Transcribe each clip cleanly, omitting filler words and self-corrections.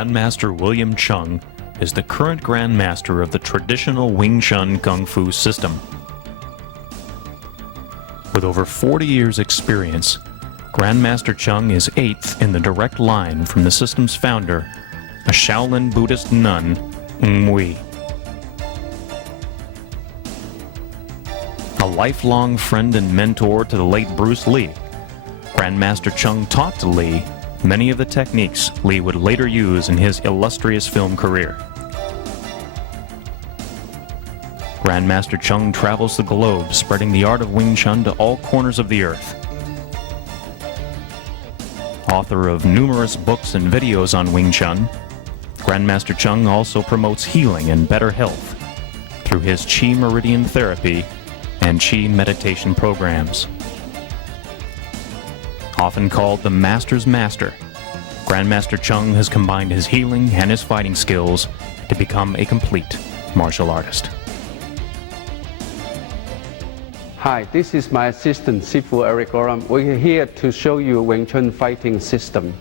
Grandmaster William Cheung is the current Grandmaster of the traditional Wing Chun Kung Fu system. With over 40 years' experience, Grandmaster Cheung is 8th in the direct line from the system's founder, a Shaolin Buddhist nun, Wi. A lifelong friend and mentor to the late Bruce Lee, Grandmaster Cheung taught to Lee many of the techniques Lee would later use in his illustrious film career. Grandmaster Cheung travels the globe, spreading the art of Wing Chun to all corners of the earth. Author of numerous books and videos on Wing Chun, Grandmaster Cheung also promotes healing and better health through his Chi Meridian Therapy and Chi meditation programs. Often called the Master's Master, Grandmaster Cheung has combined his healing and his fighting skills to become a complete martial artist. Hi, this is my assistant, Sifu Eric Oram. We're here to show you Wing Chun fighting system.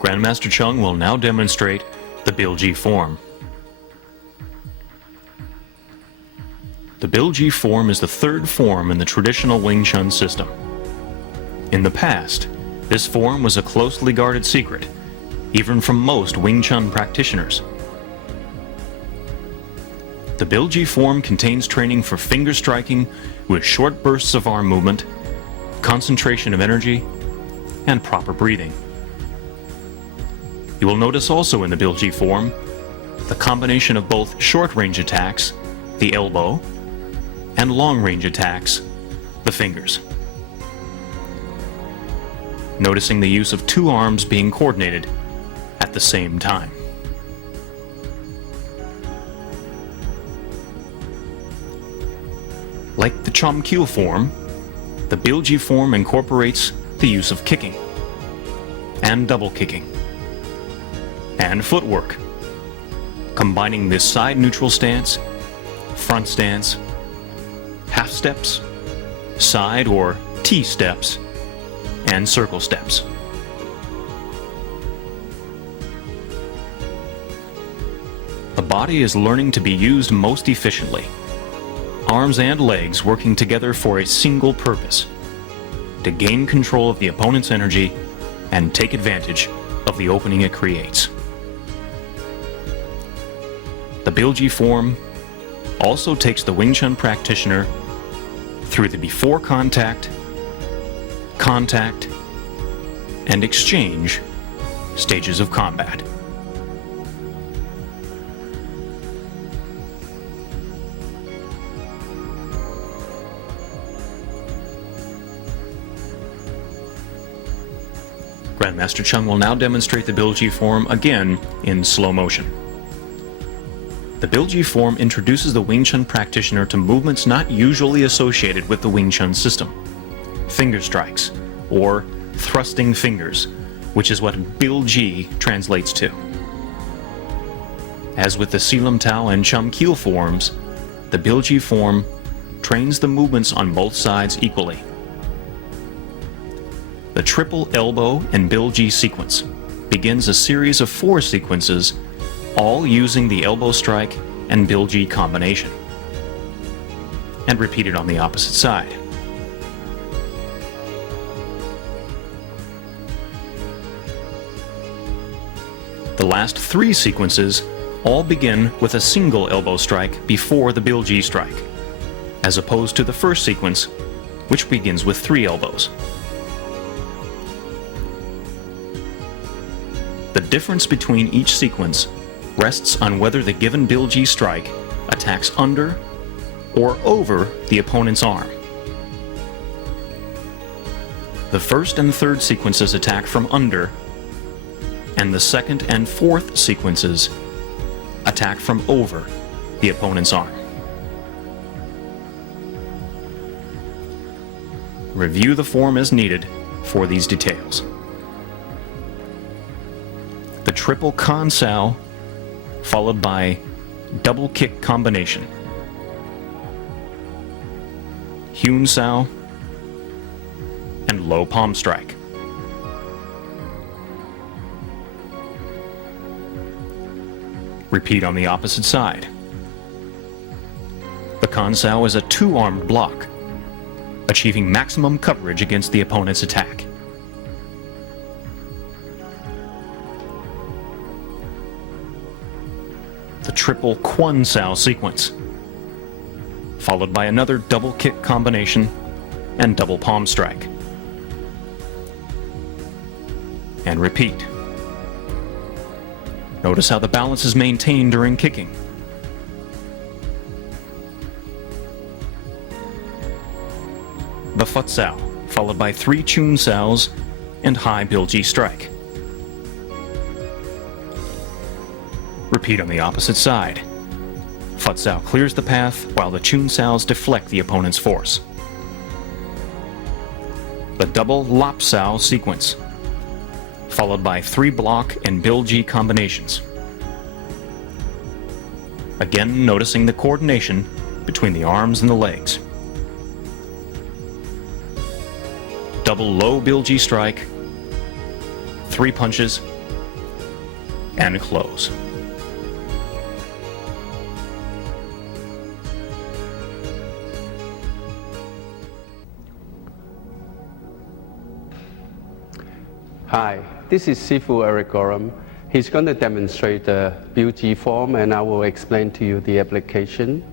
Grandmaster Cheung will now demonstrate the Bilji form. The Bilji form is the third form in the traditional Wing Chun system. In the past, this form was a closely guarded secret, even from most Wing Chun practitioners. The Bilji form contains training for finger striking with short bursts of arm movement, concentration of energy, and proper breathing. You will notice also in the Bilji form the combination of both short-range attacks, the elbow, and long-range attacks, the fingers. Noticing the use of two arms being coordinated at the same time. Like the Cheung form, the Bilji form incorporates the use of kicking and double kicking and footwork, combining this side neutral stance, front stance, half steps, side or T steps, and circle steps. The body is learning to be used most efficiently, arms and legs working together for a single purpose: to gain control of the opponent's energy and take advantage of the opening it creates. The Bilji form also takes the Wing Chun practitioner through the before contact, contact, and exchange stages of combat. Grandmaster Cheung will now demonstrate the Bilji form again in slow motion. The Bilji form introduces the Wing Chun practitioner to movements not usually associated with the Wing Chun system: finger strikes, or thrusting fingers, which is what Bilji translates to. As with the Silam Tao and Cheung forms, the Bilji form trains the movements on both sides equally. The triple elbow and Bilji sequence begins a series of 4 sequences, all using the elbow strike and Bilji combination, and repeated on the opposite side. The last 3 sequences all begin with a single elbow strike before the Bilji strike, as opposed to the first sequence, which begins with 3 elbows. The difference between each sequence rests on whether the given Bilji strike attacks under or over the opponent's arm. The first and third sequences attack from under, and the second and fourth sequences attack from over the opponent's arm. Review the form as needed for these details. The triple Kan Sao followed by double kick combination Hyun Sao, and low palm strike. Repeat on the opposite side. The Kan Sao is a two-armed block, achieving maximum coverage against the opponent's attack. The triple Kwon Sao sequence, followed by another double kick combination and double palm strike. And repeat. Notice how the balance is maintained during kicking. The Phut Sao, followed by 3 Cheung Saos and high Bilji strike. Repeat on the opposite side. Phut Sao clears the path while the Cheung Saos deflect the opponent's force. The double Lap Sao sequence, followed by 3 block and Bilji combinations. Again, noticing the coordination between the arms and the legs. Double low Bilji strike, 3 punches, and close. Hi, this is Sifu Eric Gorham. He's going to demonstrate the Bilji form and I will explain to you the application.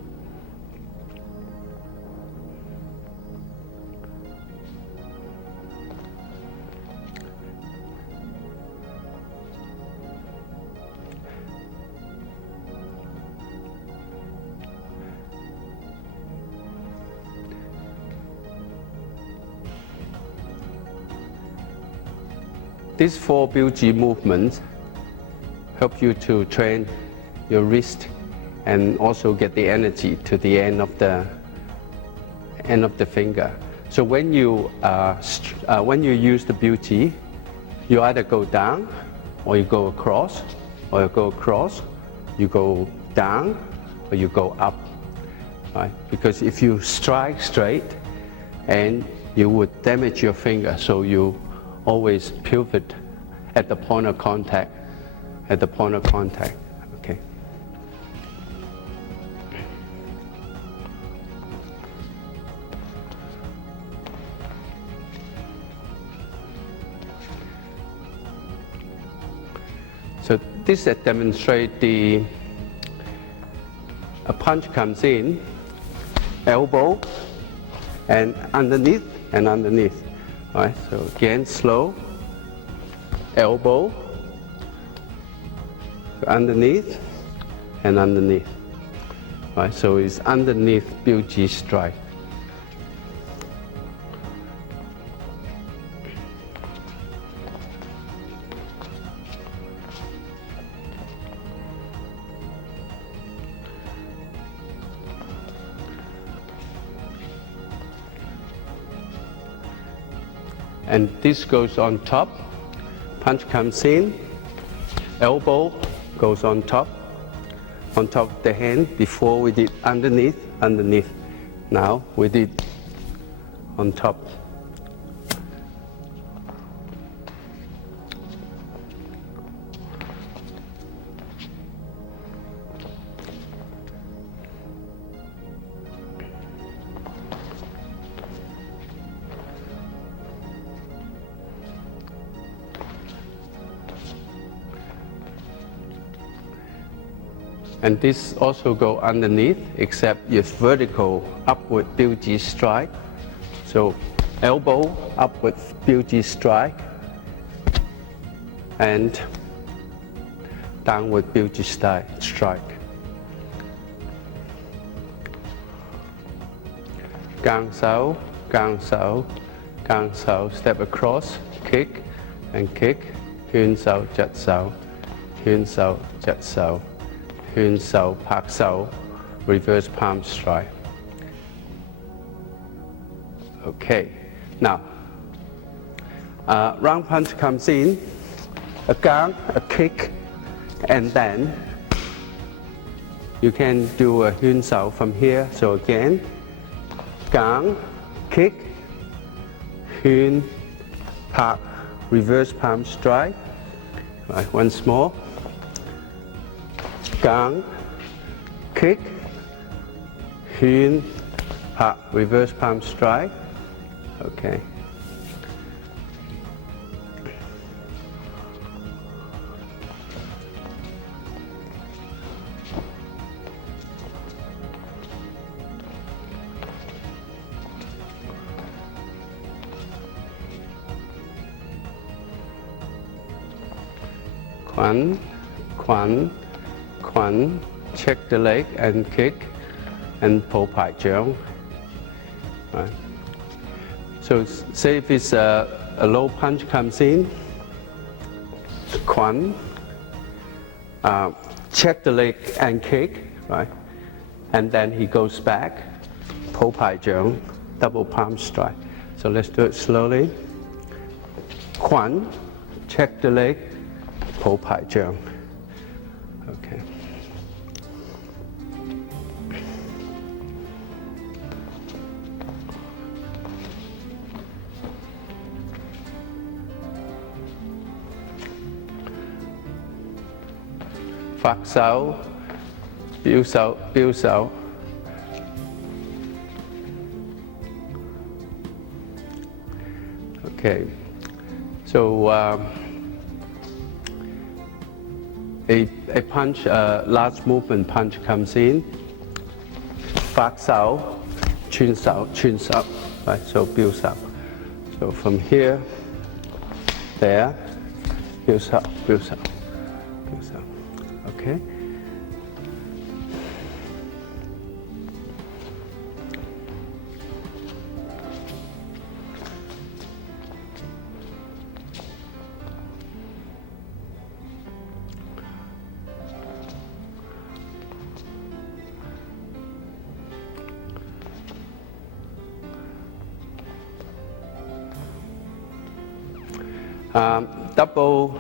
These 4 Bilji movements help you to train your wrist and also get the energy to the end of the finger. So when you use the Bilji, you either go down or you go across, or you go across, you go down, or you go up. Right? Because if you strike straight, and you would damage your finger, so you always pivot at the point of contact, okay. So this demonstrates a punch comes in, elbow, and underneath, All right, so again, slow, elbow, underneath, and underneath. All right, so it's underneath Bilji strike. And this goes on top, punch comes in, elbow goes on top of the hand. Before we did underneath, now we did on top. And this also go underneath, except it's vertical upward Bilji strike. So elbow upward Bilji strike and downward Bilji strike. Gang Sao, Gang Sao, Gang Sao, step across, kick and kick, Hyun Sao, Jat Sao, Hyun Sao, Jat Sao. Hyun Sao, Pak Sao, reverse palm strike. Okay, now, round punch comes in, a gang, a kick, and then you can do a Hyun Sao from here. So again, gang, kick, Hyun, Pak, reverse palm strike. Right, once more. Gang, kick, Hyun, Pak, reverse palm strike. Okay. Kwan, Kwan, Kwan, check the leg and kick, and Po Pai Cheung. Right. So say if it's a low punch comes in, Kwan, check the leg and kick, right? And then he goes back, Po Pai Cheung, double palm strike. So let's do it slowly. Kwan, check the leg, Po Pai Cheung. Okay. Phạt sáo, biếu sáo, biếu sáo. Okay. So a punch, large movement punch comes in. Phạt sáo, chun sáo, right? So biếu sáo. So from here, there, biếu sáo, biếu sáo, biếu sáo. Okay. Double,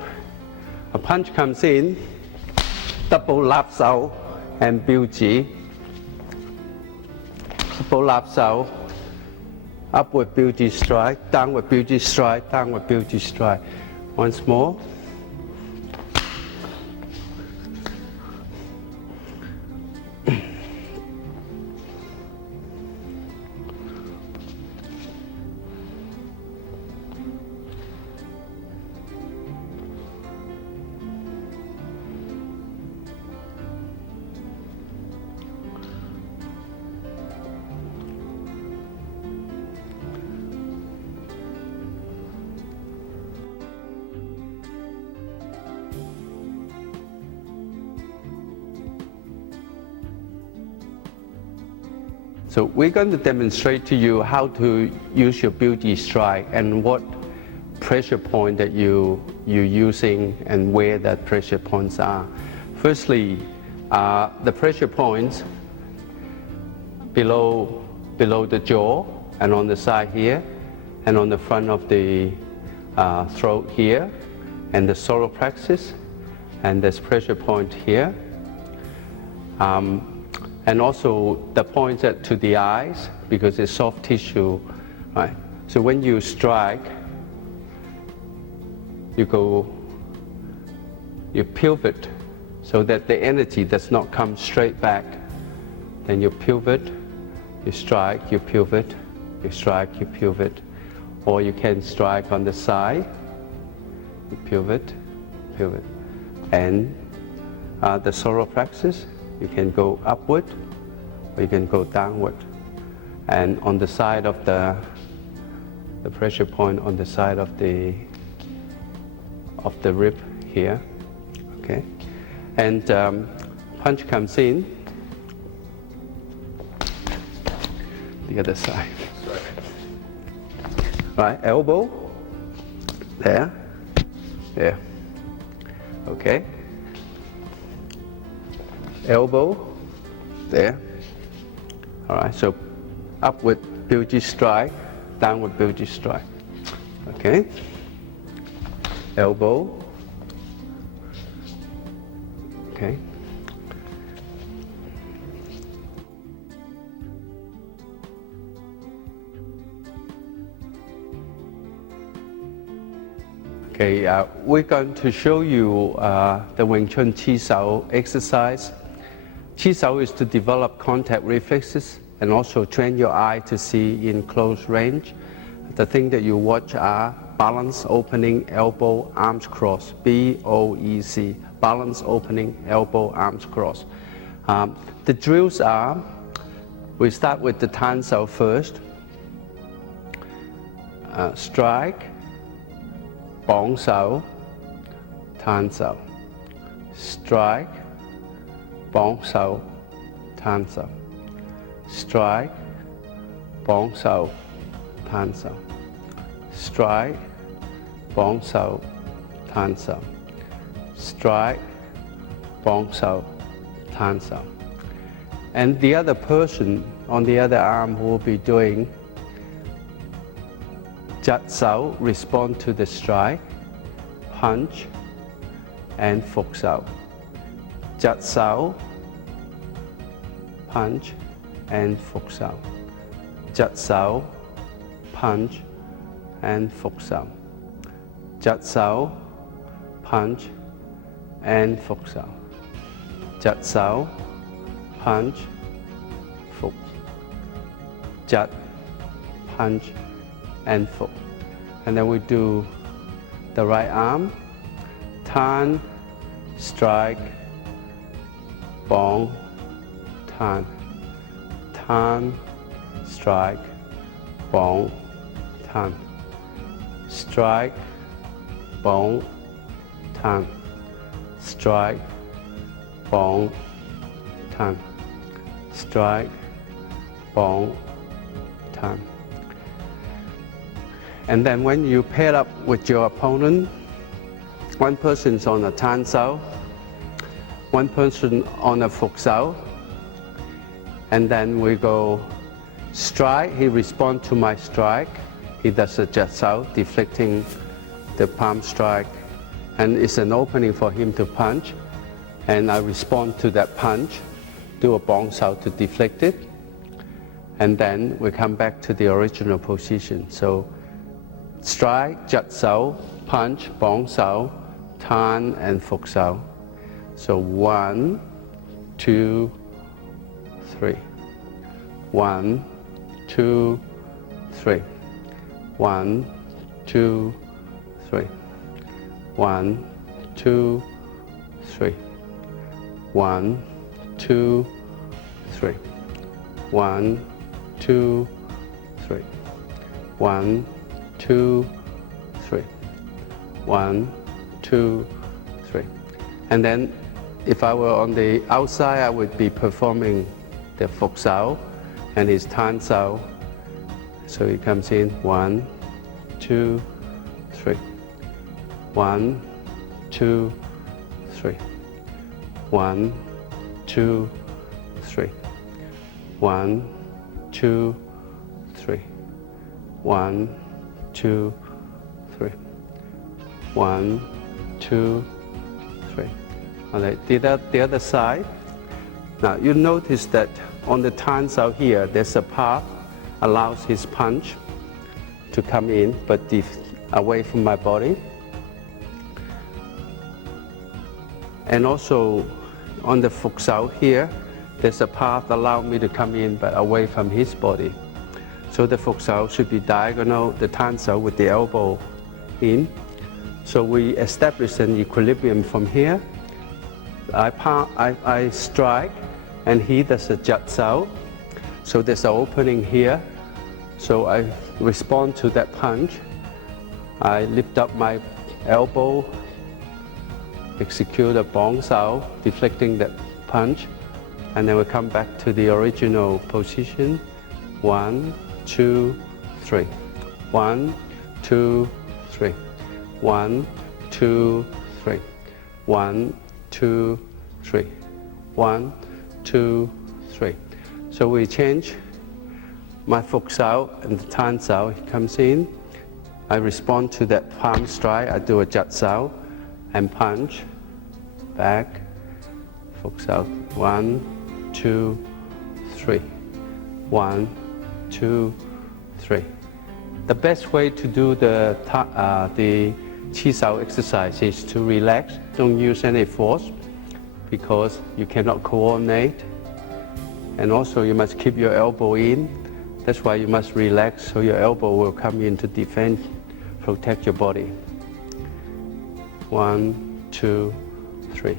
a punch comes in, double lap sao and biu ji. Double lap sao, upward biu ji strike, downward biu ji strike, downward biu ji strike. Once more. So we're going to demonstrate to you how to use your beauty strike and what pressure point that you're using and where that pressure points are. Firstly, the pressure points below the jaw and on the side here and on the front of the throat here and the solar plexus, and there's pressure point here. And also the points to the eyes because it's soft tissue, right? So when you strike, you pivot so that the energy does not come straight back. Then you pivot, you strike, you pivot, you strike, you pivot. Or you can strike on the side, you pivot, pivot. And the solar plexus, you can go upward or you can go downward. And on the side of the pressure point on the side of the rib here, okay? And punch comes in, the other side. Right, elbow, there, there, okay? Elbow, there. All right, so upward beauty strike, downward beauty strike. Okay. Elbow. Okay. Okay, we're going to show you the Wing Chun Chi Sao exercise. Chi Sao is to develop contact reflexes and also train your eye to see in close range. The thing that you watch are balance, opening, elbow, arms cross, BOEC, balance, opening, elbow, arms cross. The drills are, we start with the Tan Sao first, strike, Bong Sao, Tan Sao, strike, Bong Sao, Tan Sao, strike, Bong Sao, Tan Sao, strike, Bong Sao, Tan Sao, strike, Bong Sao, Tan Sao. And the other person on the other arm will be doing Jat Sao, respond to the strike, punch, and Fuk Sao. Jat Sao, punch, and Fuk Sao. Jat Sao, punch, and Fuk Sao. Jat Sao, punch, and Fuk Sao. Jat Sao, punch, Fuk. Jat, punch, and Fuk. And then we do the right arm, Tan, strike, Bong, Tan, Tan, strike, Bong, Tan, strike, Bong, Tan, strike, Bong, Tan, strike, Bong, Tan. And then when you pair up with your opponent, one person's on a Tan Sao, one person on a Fuk Sao, and then we go strike, he responds to my strike, he does a Jat Sao, deflecting the palm strike, and it's an opening for him to punch, and I respond to that punch, do a Bong Sao to deflect it, and then we come back to the original position. So strike, Jat Sao, punch, Bong Sao, Tan, and Fuk Sao. So 1, 2, 3. 1, 2, 3. 1, 2, 3. 1, 2, 3. 1, 2, 3. 1, 2, 3. 1, 2, 3. 1, 2, 3. And then if I were on the outside, I would be performing the Fuk Sao and his Tan Sao. So he comes in 1, 2, 3. 1, 2, 3. 1, 2, 3. 1, 2, 3. 1, 2, 3. 1, 2, 3. All right, the other side. Now you notice that on the Tan Sao here, there's a path allows his punch to come in, but away from my body. And also on the Fuk Sao here, there's a path allow me to come in, but away from his body. So the Fuk Sao should be diagonal, the Tan Sao with the elbow in. So we establish an equilibrium from here. I strike, and he does a Jat Sao. So there's an opening here. So I respond to that punch. I lift up my elbow, execute a Bong Sao, deflecting that punch, and then we come back to the original position. 1, 2, 3. 1, 2, 3. 1, 2, 3. 1, 2, 3. 1, 2, 3. So we change my Fuk Sao and the Tan Sao. He comes in. I respond to that palm strike. I do a Jat Sao and punch back. Fuk Sao. 1, 2, 3. 1, 2, 3. The best way to do the Chi Sao exercise is to relax, don't use any force because you cannot coordinate. And also you must keep your elbow in. That's why you must relax so your elbow will come in to defend, protect your body. 1, 2, 3.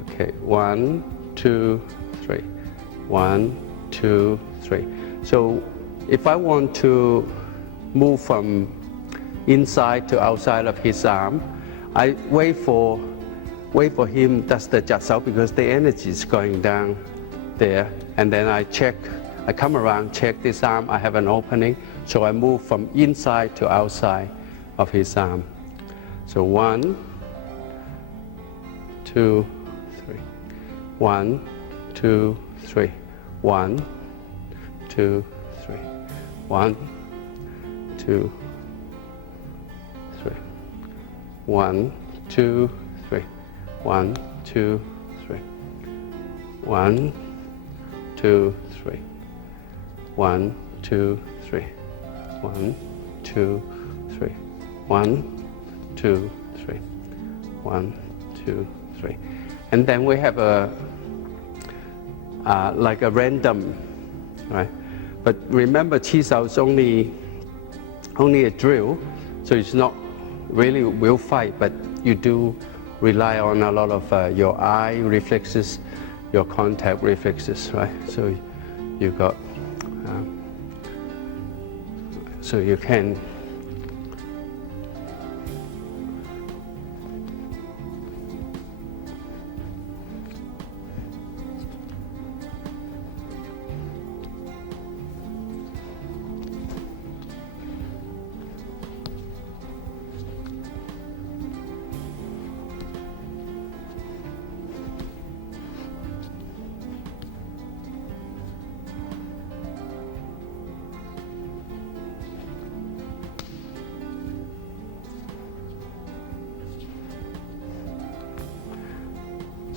Okay, 1, 2, 3. 1, 2, 3. So if I want to move from inside to outside of his arm, I wait for him does the jiak sao because the energy is going down there, and then I come around, check this arm, I have an opening, so I move from inside to outside of his arm. So 1, 2, 3. 1, 2, 3. 1, 2, 3. 1, 2, 3. 1, 2, 3. 1, 2, 3. 1, 2, 3. 1, 2, 3. 1, 2, 3. 1, 2, 3. 1, 2, 3. And then we have a like a random, right? But remember, Chi Sao is only a drill, so it's not really will fight, but you do rely on a lot of your eye reflexes, your contact reflexes, right? So you got, so you can.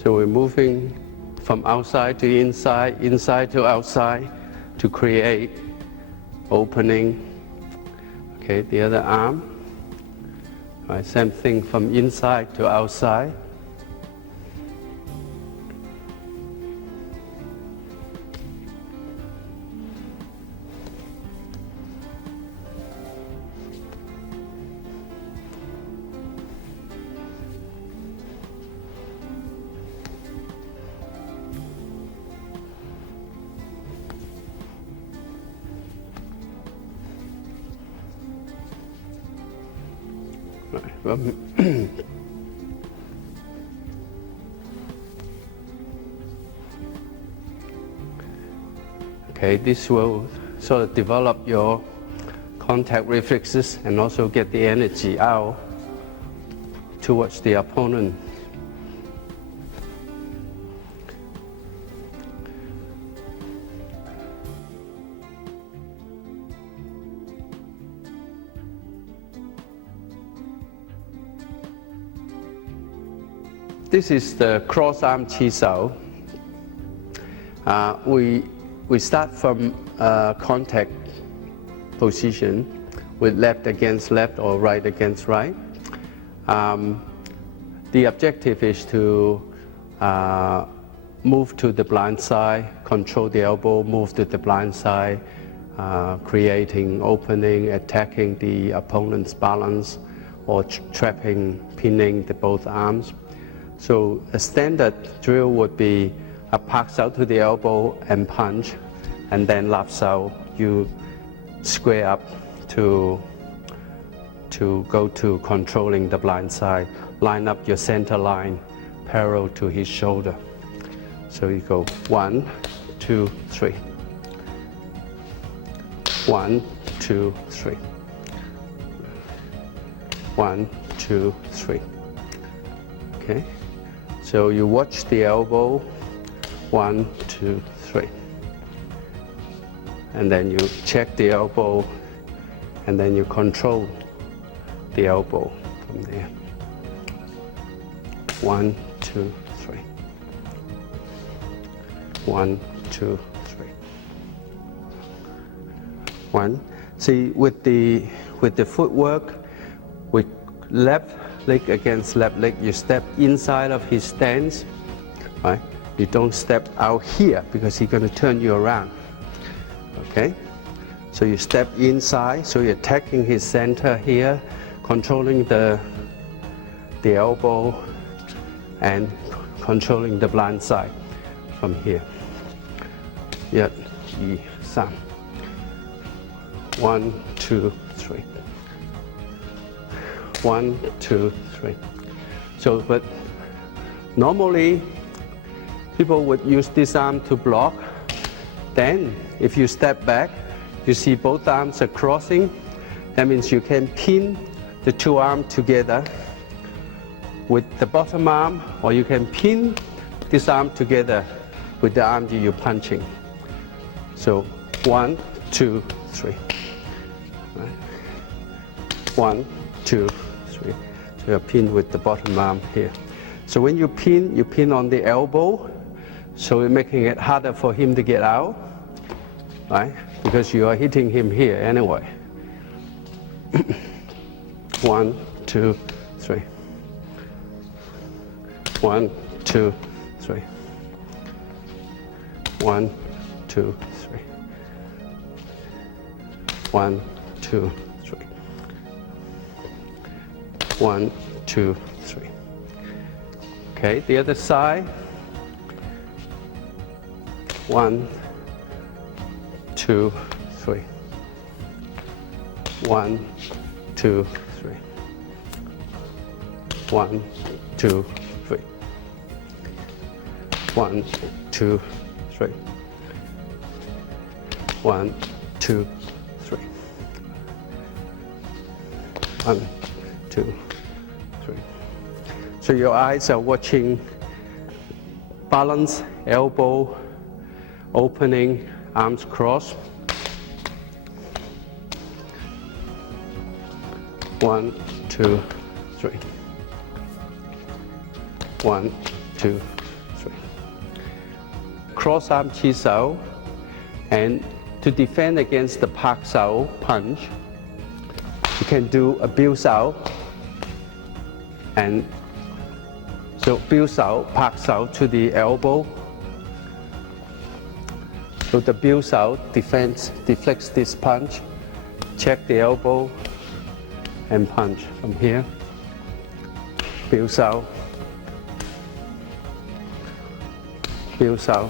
So we're moving from outside to inside, inside to outside to create opening. Okay, the other arm. All right, same thing from inside to outside. Okay, this will sort of develop your contact reflexes and also get the energy out towards the opponent. This is the cross-arm Chi Sao. We start from contact position with left against left or right against right. The objective is to move to the blind side, control the elbow, move to the blind side, creating opening, attacking the opponent's balance, or trapping, pinning both arms. So a standard drill would be a pak sao to the elbow and punch, and then lap sao, you square up to go to controlling the blind side. Line up your center line parallel to his shoulder. So you go 1, 2, 3. 1, 2, 3. 1, 2, 3. Okay. So you watch the elbow, 1, 2, 3. And then you check the elbow, and then you control the elbow from there. 1, 2, 3. 1, 2, 3. 1. See, with the footwork, with left leg against left leg, you step inside of his stance, right? You don't step out here because he's going to turn you around, okay? So you step inside, so you're attacking his center here, controlling the elbow and controlling the blind side from here. 1, 2, 3. 1, 2, 3. 1, 2, 3. So, but normally people would use this arm to block. Then, if you step back, you see both arms are crossing. That means you can pin the two arms together with the bottom arm, or you can pin this arm together with the arm that you're punching. So 1, 2, 3. 1, 2, 3. So you're pinned with the bottom arm here. So when you pin on the elbow, so you're making it harder for him to get out, right? Because you are hitting him here anyway. 1, 2, 3. 1, 2, 3. 1, 2, 3. 1, 2, 3. 1, 2, 3. Okay, the other side. 1, 2, 3. 1, 2, 3. 1, 2, 3. 1, 2, 3. 1, 2, 3. 1, 2, 3. So your eyes are watching balance, elbow, opening, arms crossed. 1, 2, 3. 1, 2, 3. Cross arm chi sao, and to defend against the pak sao punch, you can do a biu sao, and so biu sao, pak sao to the elbow. So the biu sao deflects this punch, check the elbow, and punch from here. Biu sao. Biu sao.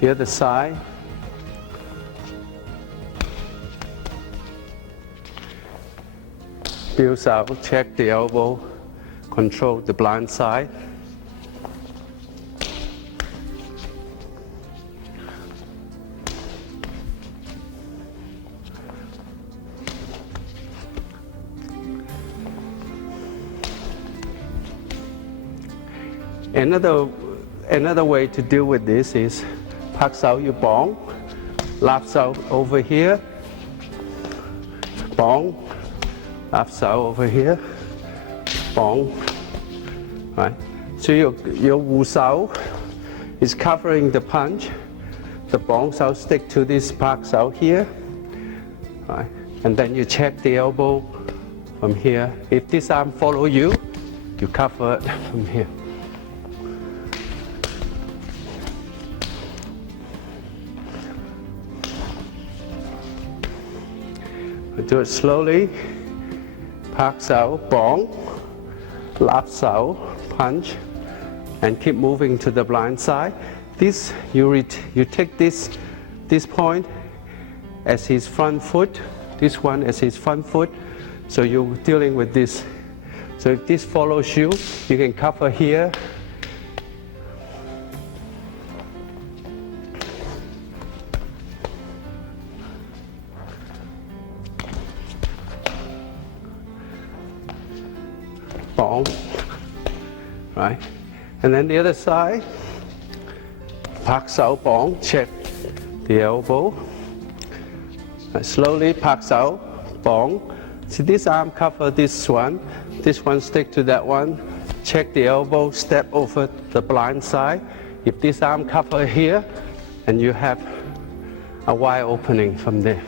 The other side. Biu sao, check the elbow, control the blind side. Another way to deal with this is pak sao you bong, lap sao over here, bong, lap sao over here, bong, right? So your wu sao is covering the punch. The bong sao stick to this pak sao here, right? And then you check the elbow from here. If this arm follow you, you cover it from here. Do it slowly. Pak sao, bong, lap sao, punch, and keep moving to the blind side. This you take this point as his front foot, this one as his front foot. So you're dealing with this. So if this follows you, you can cover here. Bong, right? And then the other side, pak sao bong, check the elbow. Slowly pak sao bong, See, this arm cover this one stick to that one. Check the elbow, step over the blind side. If this arm cover here, and you have a wide opening from there.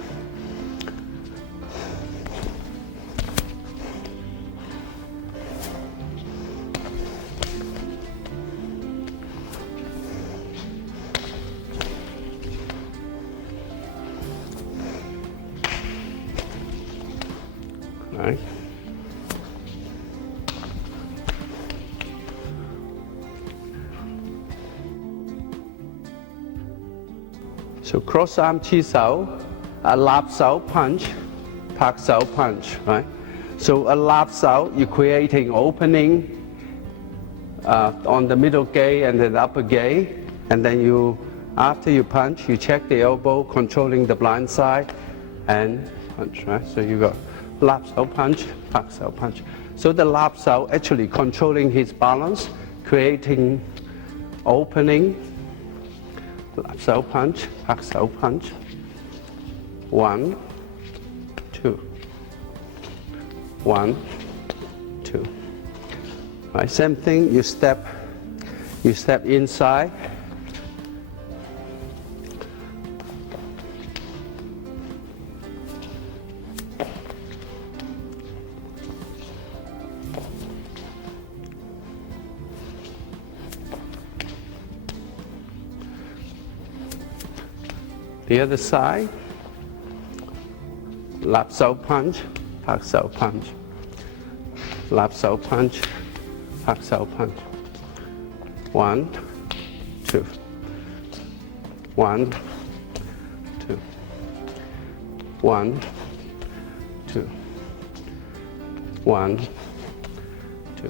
Right. So cross arm chi sao, a lap sao punch, pak sao punch, right? So a lap sao, you're creating opening on the middle gate and then upper gate, and then you, after you punch, you check the elbow, controlling the blind side, and punch, right? So you got lap sao punch, pak sao punch. So the lap sao actually controlling his balance, creating opening. Lap sao punch, pak sao punch. 1, 2. 1, 2. Right, same thing. You step inside. The other side, lap sao punch, pak sao punch. Lap sao punch, pak sao punch. 1, 2. 1, 2. 1, 2. 1, 2.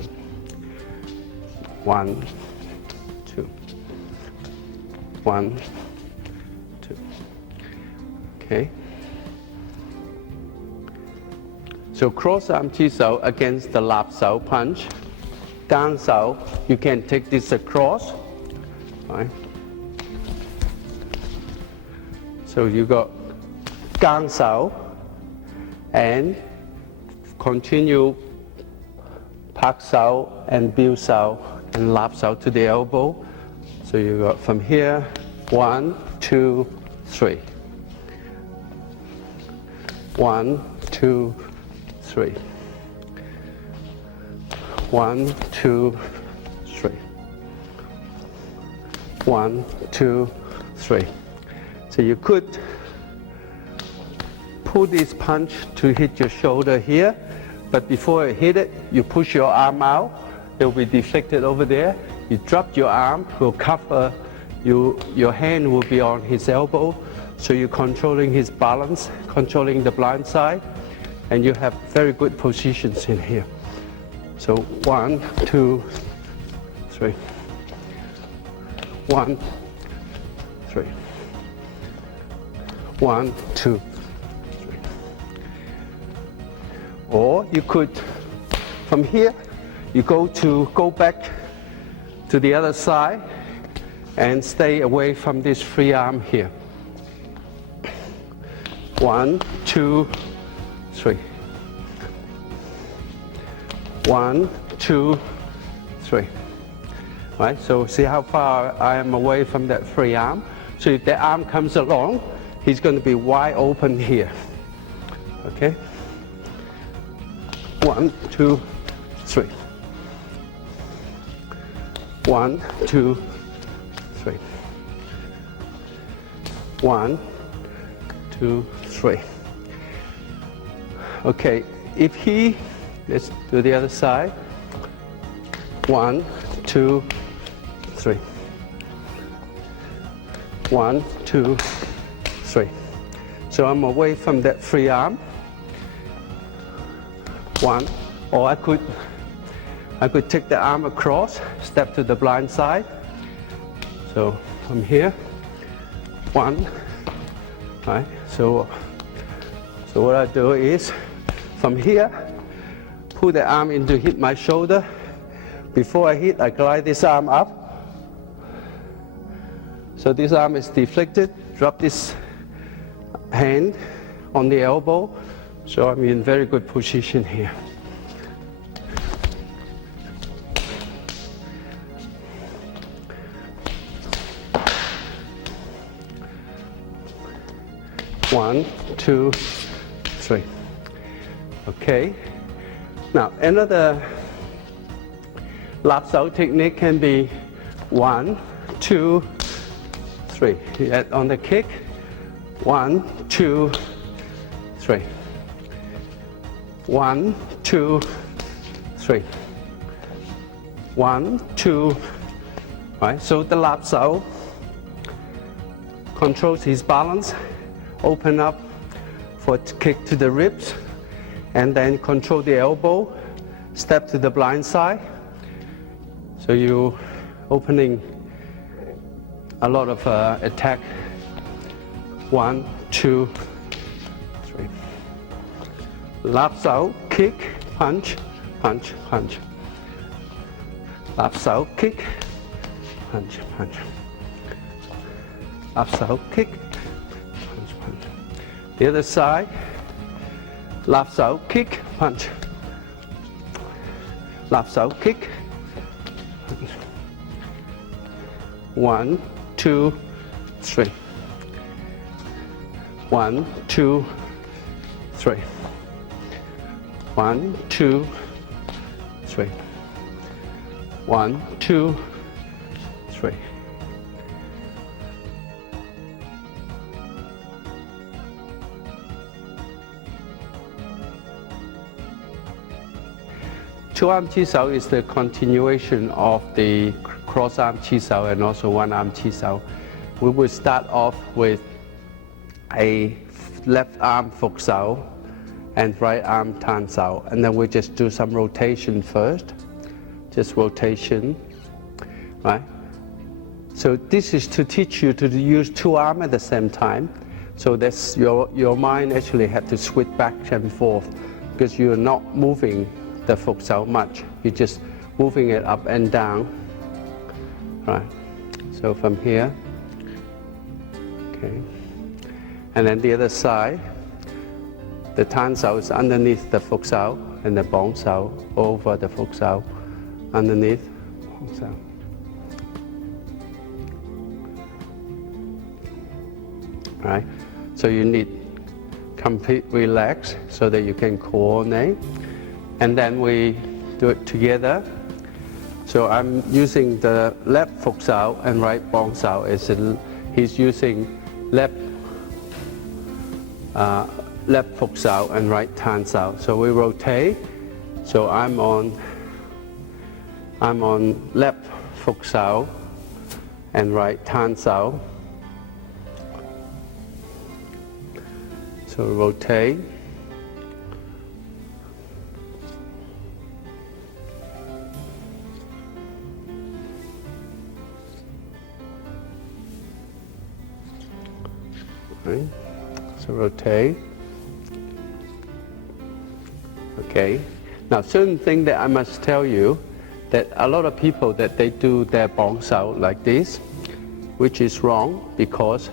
1, 2. 1, 2. Okay. So cross arm chi sao against the lap sao punch. Down sao, you can take this across. Right. So you got gang sao and continue pak sao and biu sao and lap sao to the elbow. So you got from here 1, 2, 3. 1, 2, 3. 1, 2, 3. 1, 2, 3. So you could pull this punch to hit your shoulder here, but before you hit it, you push your arm out. It will be deflected over there. You drop your arm, will cover you. Your hand will be on his elbow. So you're controlling his balance, controlling the blind side, and you have very good positions in here. So 1, 2, 3. 1, 3. 1, 2, 3. Or you could, from here, you go back to the other side and stay away from this free arm here. 1, 2, 3. 1, 2, 3. Right, so see how far I am away from that free arm. So if the arm comes along, he's going to be wide open here. Okay? 1, 2, 3. 1, 2, 3. 1, 2, 3. Okay, if he, let's do the other side. 1, 2, 3. 1, 2, 3. So I'm away from that free arm. 1, or I could take the arm across, step to the blind side. So from here, 1. Right. So what I do is, from here, pull the arm in to hit my shoulder. Before I hit, I glide this arm up. So this arm is deflected. Drop this hand on the elbow. So I'm in very good position here. One, two, three. Okay. Now another lap sau technique can be 1, 2, 3. You add on the kick. 1, 2, 3. 1, 2, 3. 1, 2. Right. So the lap sau controls his balance. Open up for kick to the ribs, and then control the elbow, step to the blind side. So you opening a lot of attack. 1, 2, 3. Lap sau, kick, punch, punch, punch. Lap sau, kick, punch, punch. Lap sau, kick. The other side, lap sau, kick, punch. Lap sau, kick. 1, 2, 3. 1, 2, 3. 1, 2, 3. 1, 2, 3. Two-arm chi sao is the continuation of the cross-arm chi sao and also one-arm chi sao. We will start off with a left arm fuk sao and right arm tan sao, and then we just do some rotation first, just rotation, right? So this is to teach you to use two arms at the same time. So that's your mind actually have to switch back and forth because you're not moving the fuk sao much. You're just moving it up and down, right? So from here, okay. And then the other side, the tan sao is underneath the fuk sao and the bong sao over the fuk sao, underneath bong sao. Right? So you need complete relax so that you can coordinate. And then we do it together. So I'm using the left fuk sao and right bong sao. He's using left fuk sao and right tan sao. So we rotate. So I'm on left fuk sao and right tan sao. So rotate. Right. So rotate. Okay. Now, certain thing that I must tell you, that a lot of people that they do their bong sao like this, which is wrong because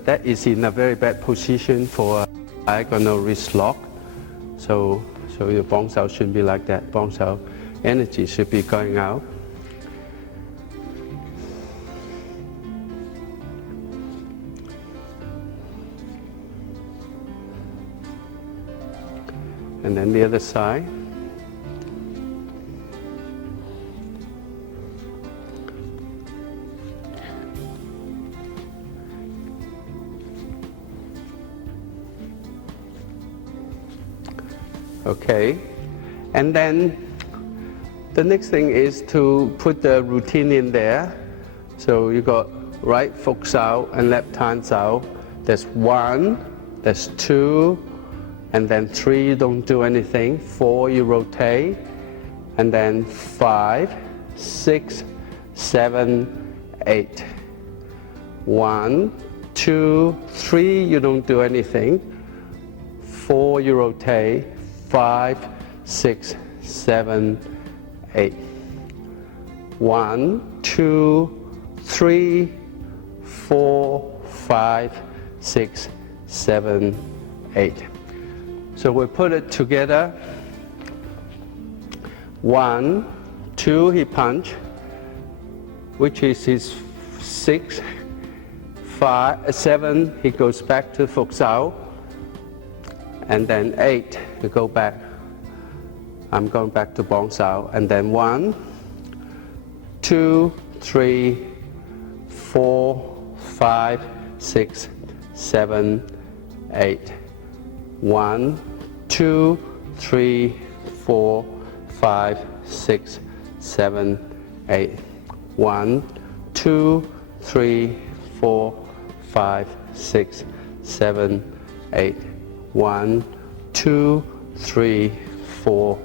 that is in a very bad position for a diagonal wrist lock. So your bong sao shouldn't be like that. Bong sao energy should be going out. And then the other side. Okay, and then the next thing is to put the routine in there. So you got right fuk sao and left tan sao. There's 1, there's 2, and then 3 you don't do anything. 4 you rotate, and then 5, 6, 7, 8. 1, 2, 3 you don't do anything. 4 you rotate. 5, 6, 7, 8. 1, 2, 3, 4, 5, 6, 7, 8. So we put it together. 1, 2, he punch, which is his 6, 5, 7, he goes back to Phục Sao, and then 8, he go back. I'm going back to Bong Sao, and then 1, 2, 3, 4, 5, 6, 7, 8. 1, 2, 3, 4, 5, 6, 7, 8. 1, 2, 3, 4, 5, 6, 7, 8. 1, 2, 3, 4,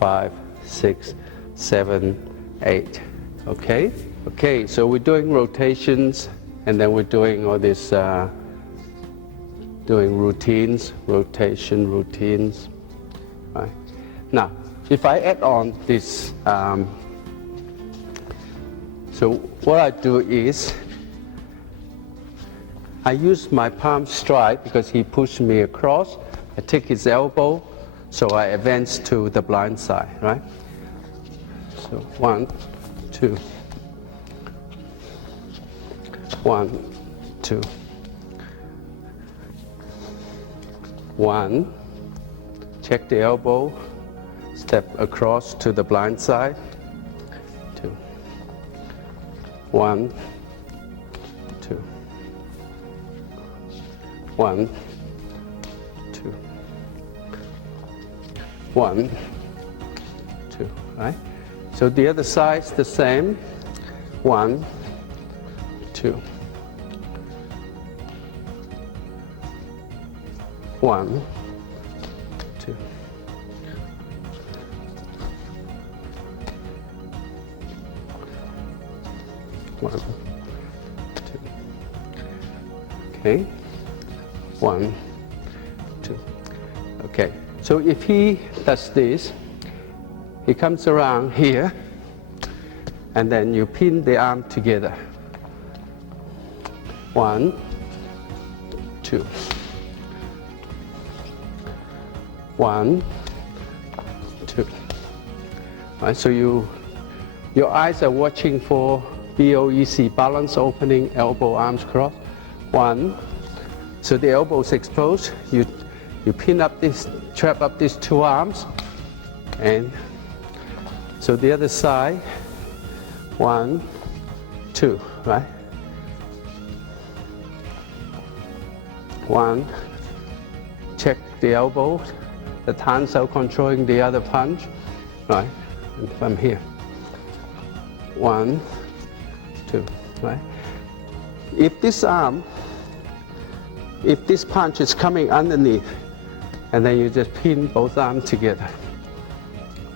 5, 6, 7, 8. Okay? Okay, so we're doing rotations, and then we're doing all this, doing routines, rotation, routines. Right. Now, if I add on this, so what I do is, I use my palm strike because he pushed me across. I take his elbow, so I advance to the blind side, right? So 1, 2. 1, 2. 1, check the elbow, step across to the blind side. 2. 1, 2. 1, 2. 1, 2, right? So the other side's the same. 1, 2. 1, 2. 1, 2. Okay. 1, 2. Okay. So if he does this, he comes around here, and then you pin the arm together. 1, 2. 1, 2. Right, so your eyes are watching for BOEC, balance opening, elbow, arms cross. 1. So the elbow is exposed. You pin up this, trap up these two arms, and so the other side. 1, 2. Right. 1. Check the elbow. The tan cell controlling the other punch, right? And from here. 1, 2, right? If this punch is coming underneath, and then you just pin both arms together,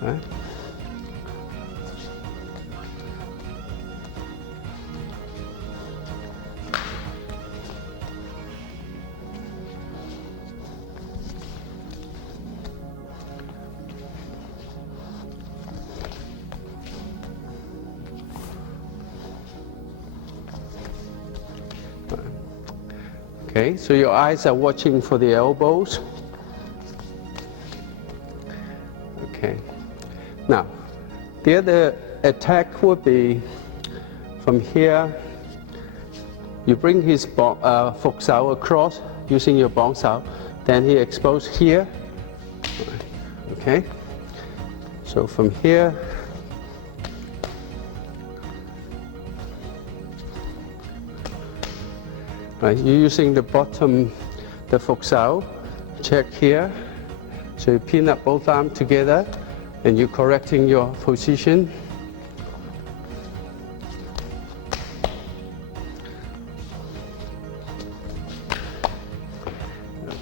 right? Okay, so your eyes are watching for the elbows. Okay. Now, the other attack would be from here. You bring his Phục Sao across using your Bong Sao. Then he exposed here. Okay. So from here. Right, you're using the bottom, the Phục Sao, check here. So you pin up both arms together, and you're correcting your position.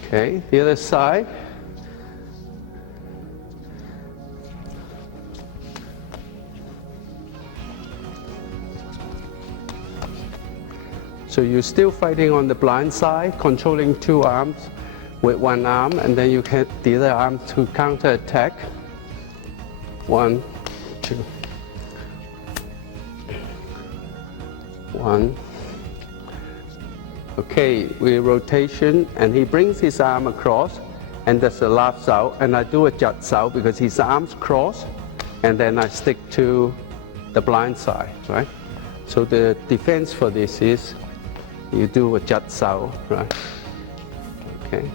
Okay, the other side. So you're still fighting on the blind side, controlling two arms with one arm, and then you get the other arm to counter attack. 1, 2. 1. Okay, we rotation, and he brings his arm across, and there's a lap sao, and I do a jut sao because his arms cross, and then I stick to the blind side, right? So the defense for this is you do a jut sao, right? Okay.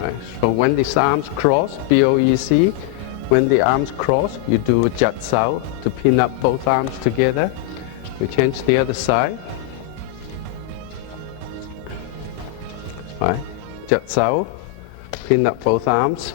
Right. So when the arms cross, BOEC, when the arms cross, you do a jut sao to pin up both arms together. You change the other side. Right. Jut sao, pin up both arms.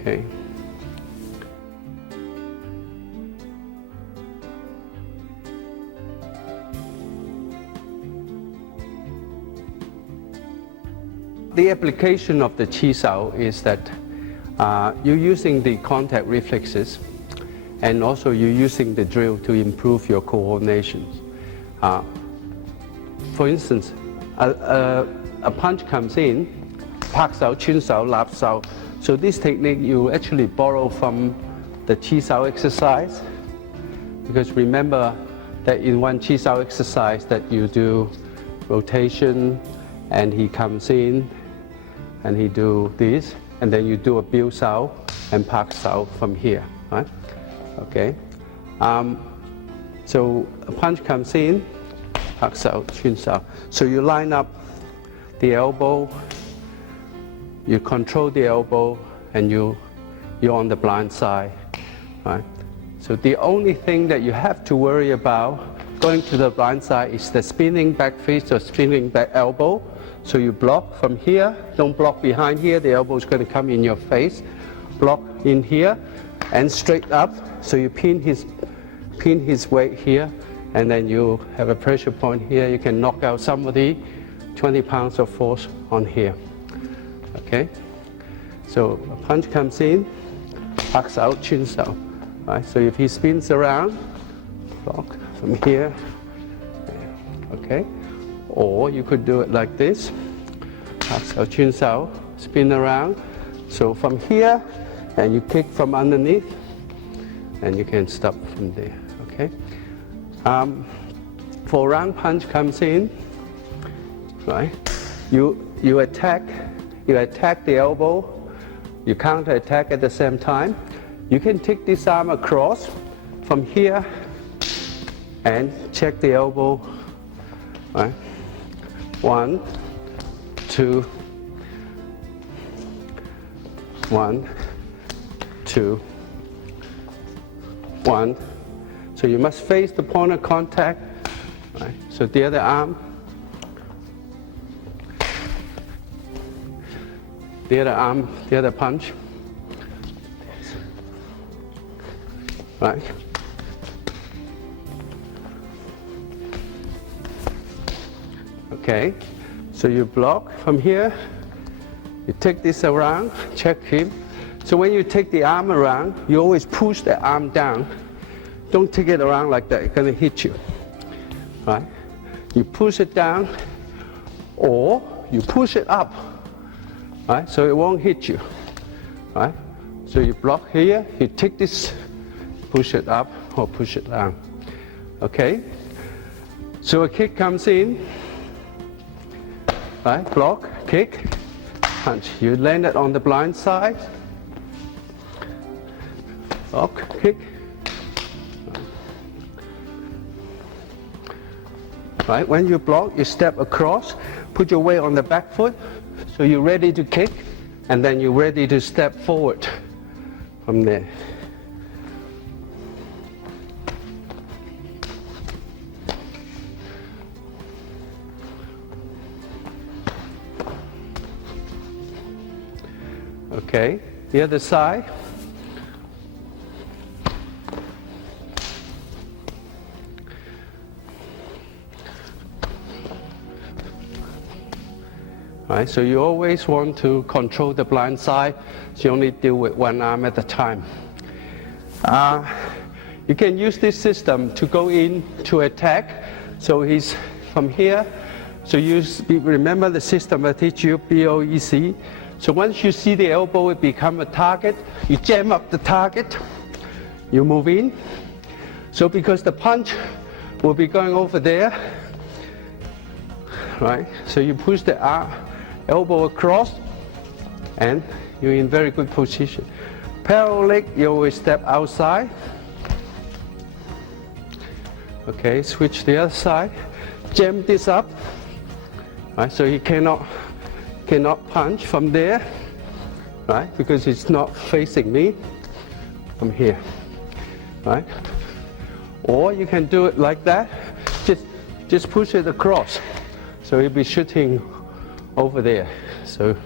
Okay. The application of the chi sao is that you're using the contact reflexes, and also you're using the drill to improve your coordination. For instance, a punch comes in, pak sao, chin sao, lap sao. So this technique you actually borrow from the chi sao exercise, because remember that in one chi sao exercise that you do rotation, and he comes in and he do this, and then you do a biu sao and pak sao from here, right? Okay. So a punch comes in, pak sao, chin sao. So you line up the elbow, you control the elbow, and you're on the blind side, right? So the only thing that you have to worry about going to the blind side is the spinning back fist or spinning back elbow. So you block from here, don't block behind here, the elbow is going to come in your face. Block in here and straight up, so you pin his weight here, and then you have a pressure point here. You can knock out somebody 20 pounds of force on here. Okay? So a punch comes in, pak out, chin sao. Right? So if he spins around, block from here, okay? Or you could do it like this, pak sao, chin sao, spin around. So from here, and you kick from underneath, and you can stop from there, okay? For round punch comes in, right? You attack the elbow, you counter attack at the same time. You can take this arm across from here and check the elbow, right? 1, 2, 1, 2, 1. So you must face the point of contact, right? So the other arm, the other punch, right? Okay, so you block from here, you take this around, check him. So when you take the arm around, you always push the arm down. Don't take it around like that, it's gonna hit you, right? You push it down, or you push it up, right? So it won't hit you, right? So you block here, you take this, push it up or push it down, okay? So a kick comes in, right? Block, kick, punch. You land it on the blind side, block, kick. Right? When you block, you step across, put your weight on the back foot, so you're ready to kick, and then you're ready to step forward from there. Okay, the other side. Right? So you always want to control the blind side, so you only deal with one arm at a time. You can use this system to go in to attack. So he's from here. So remember the system I teach you, BOEC. So once you see the elbow, it become a target. You jam up the target. You move in. So because the punch will be going over there, right? So you push the elbow across, and you're in very good position. Parallel leg, you always step outside. Okay, switch the other side. Jam this up. Right, so you cannot punch from there, right? Because it's not facing me from here, right? Or you can do it like that. Just push it across. So you'll be shooting over there. So,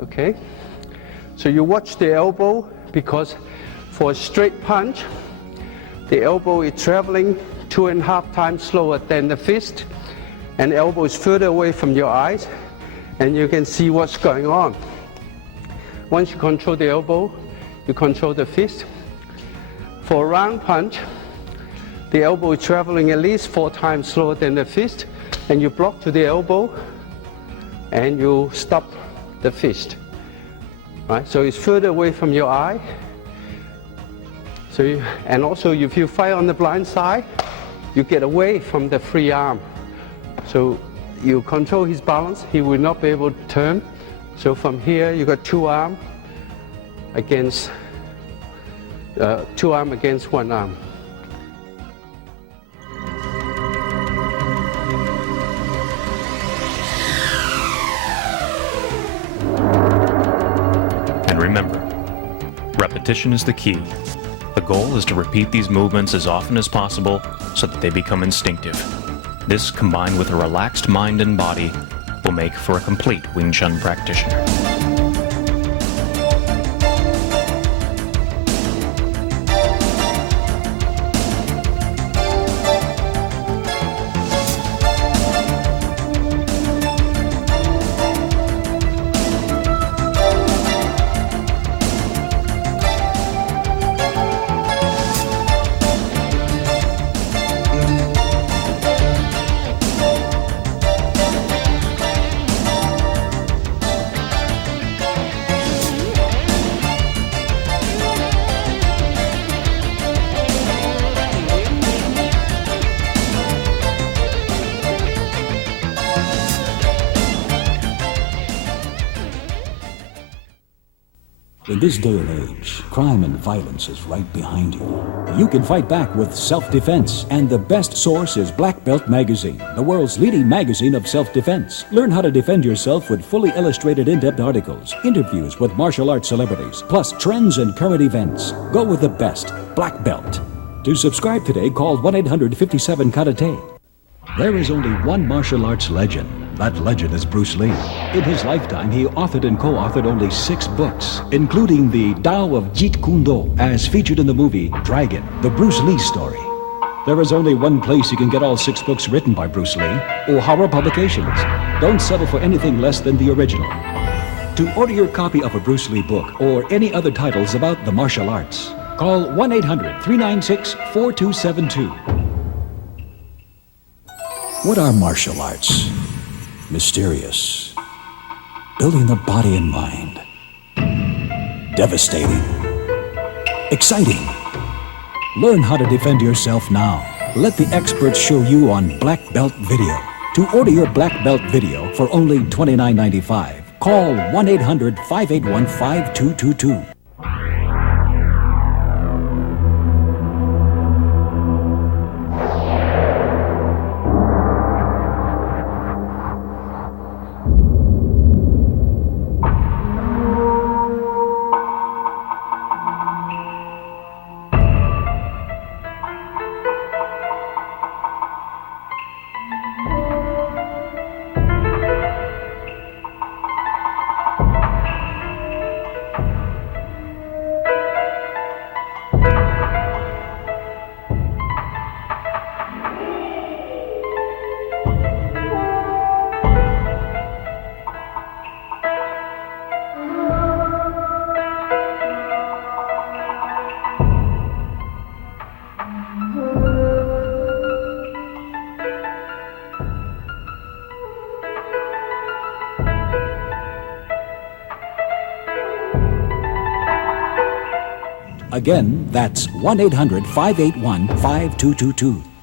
okay. So you watch the elbow, because for a straight punch, the elbow is traveling 2.5 times slower than the fist, and the elbow is further away from your eyes, and you can see what's going on. Once you control the elbow, you control the fist. For a round punch, the elbow is traveling at least 4 times slower than the fist, and you block to the elbow, and you stop the fist. Right? So it's further away from your eye. So and also if you fire on the blind side, you get away from the free arm. So you control his balance, he will not be able to turn. So from here, you got 2 arms against 1 arm. And remember, repetition is the key. The goal is to repeat these movements as often as possible so that they become instinctive. This, combined with a relaxed mind and body, will make for a complete Wing Chun practitioner. In this day and age, crime and violence is right behind you. You can fight back with self-defense, and the best source is Black Belt Magazine, the world's leading magazine of self-defense. Learn how to defend yourself with fully illustrated in-depth articles, interviews with martial arts celebrities, plus trends and current events. Go with the best, Black Belt. To subscribe today, call 1-800-57-KARATE. There is only one martial arts legend. That legend is Bruce Lee. In his lifetime, he authored and co-authored only 6 books, including the Tao of Jeet Kune Do, as featured in the movie Dragon, the Bruce Lee story. There is only one place you can get all 6 books written by Bruce Lee, O'Hara Publications. Don't settle for anything less than the original. To order your copy of a Bruce Lee book or any other titles about the martial arts, call 1-800-396-4272. What are martial arts? Mysterious. Building the body and mind. Devastating. Exciting. Learn how to defend yourself now. Let the experts show you on Black Belt Video. To order your Black Belt Video for only $29.95, call 1-800-581-5222. Again, that's 1 800 581 5222.